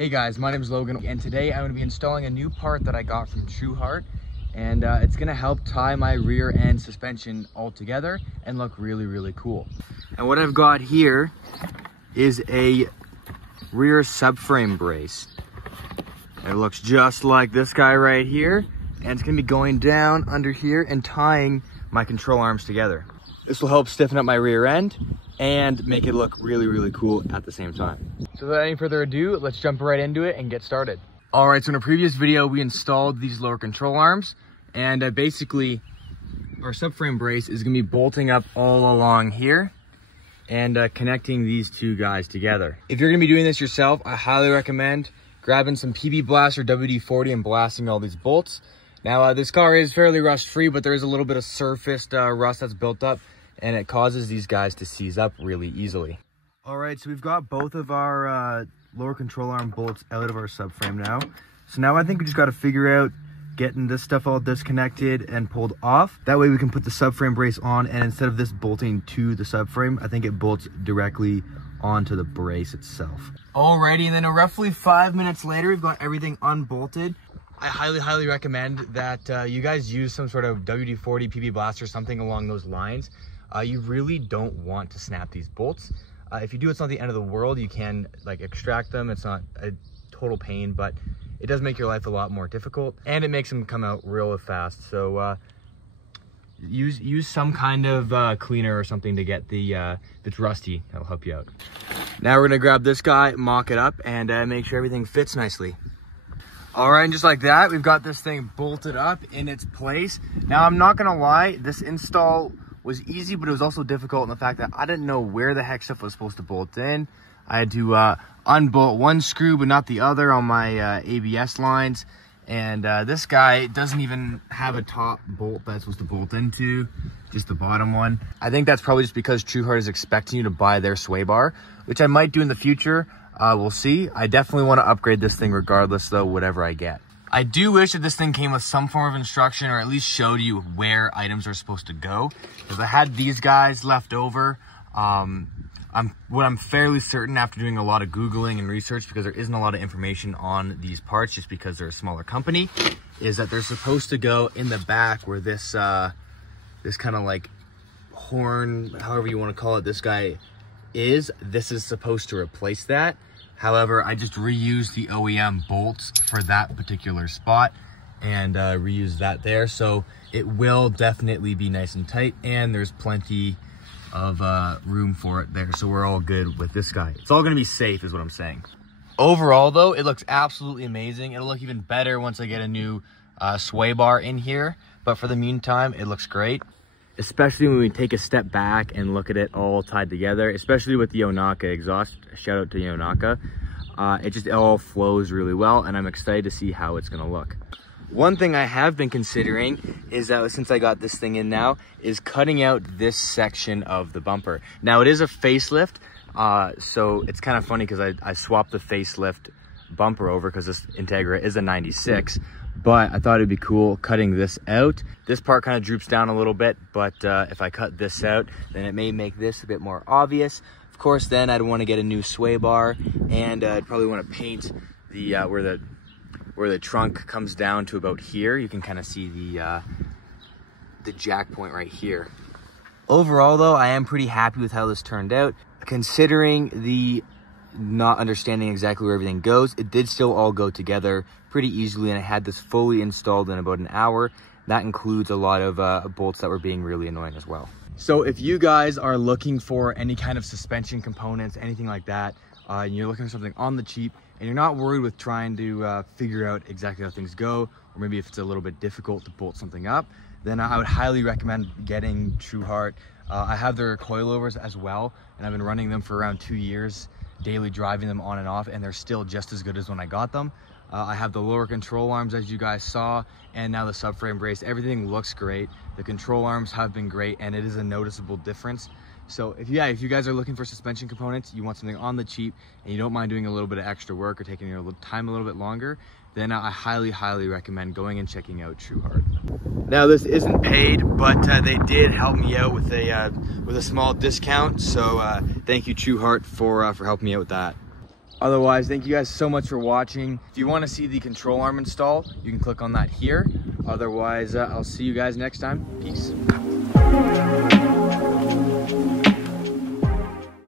Hey guys, my name is Logan, and today I'm going to be installing a new part that I got from Trueheart, and it's going to help tie my rear end suspension all together and look really, really cool. And what I've got here is a rear subframe brace. It looks just like this guy right here, and it's going to be going down under here and tying my control arms together. This will help stiffen up my rear end and make it look really, really cool at the same time. So without any further ado, let's jump right into it and get started. All right, so in a previous video, we installed these lower control arms, and basically our subframe brace is gonna be bolting up all along here and connecting these two guys together. If you're gonna be doing this yourself, I highly recommend grabbing some PB Blast or WD-40 and blasting all these bolts. Now, this car is fairly rust-free, but there is a little bit of surfaced rust that's built up, and it causes these guys to seize up really easily. All right, so we've got both of our lower control arm bolts out of our subframe now. So now I think we just got to figure out getting this stuff all disconnected and pulled off. That way we can put the subframe brace on, and instead of this bolting to the subframe, I think it bolts directly onto the brace itself. Alrighty, and then roughly 5 minutes later, we've got everything unbolted. I highly recommend that you guys use some sort of WD-40, PB Blast, or something along those lines. You really don't want to snap these bolts. If you do, it's not the end of the world. You can like extract them. It's not a total pain, but it does make your life a lot more difficult, and it makes them come out real fast. So use some kind of cleaner or something to get the if it's rusty. That'll help you out. Now we're gonna grab this guy, mock it up, and make sure everything fits nicely. All right, and just like that, we've got this thing bolted up in its place. Now, I'm not gonna lie, this install was easy, but it was also difficult in the fact that I didn't know where the heck stuff was supposed to bolt in. I had to unbolt one screw, but not the other on my ABS lines. And this guy doesn't even have a top bolt that's supposed to bolt into, just the bottom one. I think that's probably just because Trueheart is expecting you to buy their sway bar, which I might do in the future. We'll see. I definitely want to upgrade this thing regardless, though, whatever I get. I do wish that this thing came with some form of instruction, or at least showed you where items are supposed to go. Because I had these guys left over. What I'm fairly certain after doing a lot of Googling and research, because there isn't a lot of information on these parts just because they're a smaller company, is that they're supposed to go in the back where this this kind of like horn, however you want to call it, this guy is. This is supposed to replace that. However, I just reused the OEM bolts for that particular spot and reused that there. So it will definitely be nice and tight, and there's plenty of room for it there. So we're all good with this guy. It's all gonna be safe is what I'm saying. Overall though, it looks absolutely amazing. It'll look even better once I get a new sway bar in here. But for the meantime, it looks great. Especially when we take a step back and look at it all tied together, especially with the Yonaka exhaust. Shout out to Yonaka. It all flows really well, and I'm excited to see how it's gonna look. One thing I have been considering is that since I got this thing in now, is cutting out this section of the bumper. Now it is a facelift, so it's kind of funny because I swapped the facelift bumper over because this Integra is a 96. But I thought it'd be cool cutting this out. This part kind of droops down a little bit, but if I cut this out, then it may make this a bit more obvious. Of course, then I'd want to get a new sway bar, and I'd probably want to paint the where the trunk comes down to about here. You can kind of see the jack point right here. Overall, though, I am pretty happy with how this turned out. Considering the not understanding exactly where everything goes, it did still all go together pretty easily, and I had this fully installed in about an hour. That includes a lot of bolts that were being really annoying as well. So if you guys are looking for any kind of suspension components, anything like that, and you're looking for something on the cheap, and you're not worried with trying to figure out exactly how things go, or maybe if it's a little bit difficult to bolt something up, then I would highly recommend getting Trueheart. I have their coilovers as well, and I've been running them for around 2 years, daily driving them on and off, and they're still just as good as when I got them. I have the lower control arms, as you guys saw, and now the subframe brace. Everything looks great. The control arms have been great, and it is a noticeable difference. So if you guys are looking for suspension components, you want something on the cheap, and you don't mind doing a little bit of extra work or taking your time a little bit longer, then I highly recommend going and checking out Trueheart. Now this isn't paid, but they did help me out with a small discount. So thank you Trueheart for helping me out with that. Otherwise, thank you guys so much for watching. If you want to see the control arm install, you can click on that here. Otherwise, I'll see you guys next time. Peace.